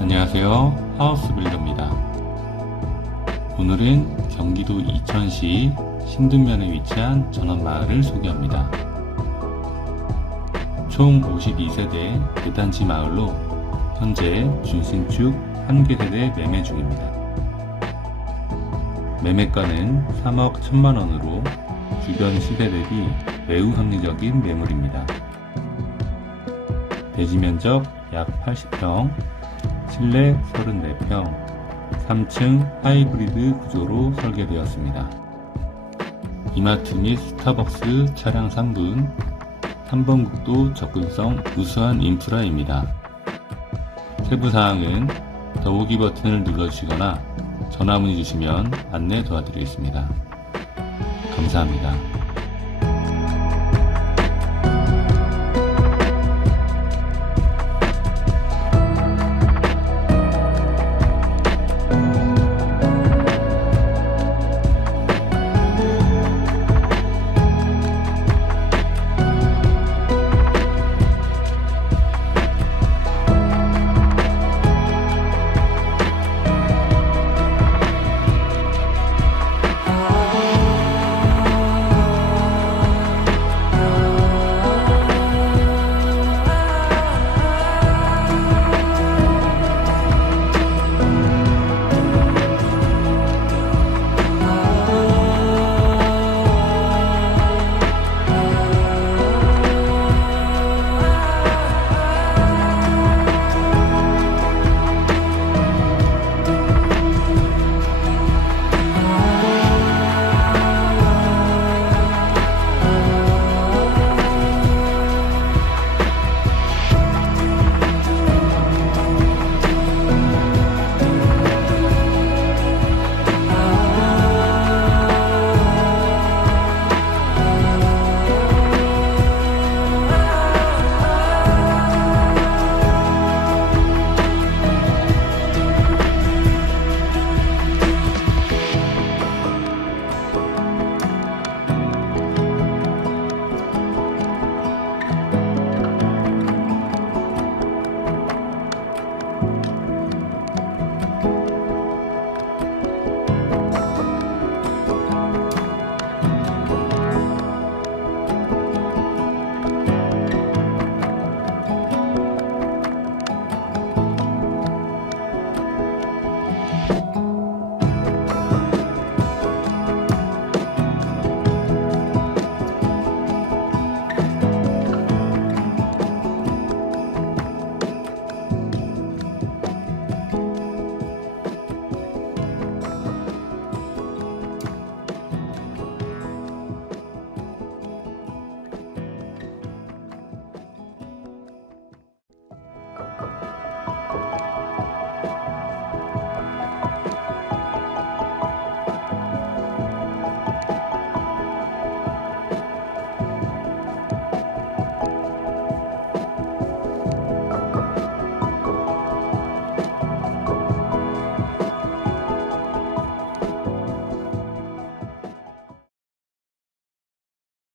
안녕하세요. 하우스빌더입니다. 오늘은 경기도 이천시 신등면에 위치한 전원마을을 소개합니다. 총 52세대 대단지 마을로 현재 준신축 한개세대 매매 중입니다. 매매가는 3억 1000만원으로 주변 시세 대비 매우 합리적인 매물입니다. 대지면적 약 80평 실내 34평, 3층 하이브리드 구조로 설계되었습니다. 이마트 및 스타벅스 차량 상분, 3번 국도 접근성 우수한 인프라입니다. 세부 사항은 더보기 버튼을 눌러주시거나 전화 문의 주시면 안내 도와드리겠습니다. 감사합니다.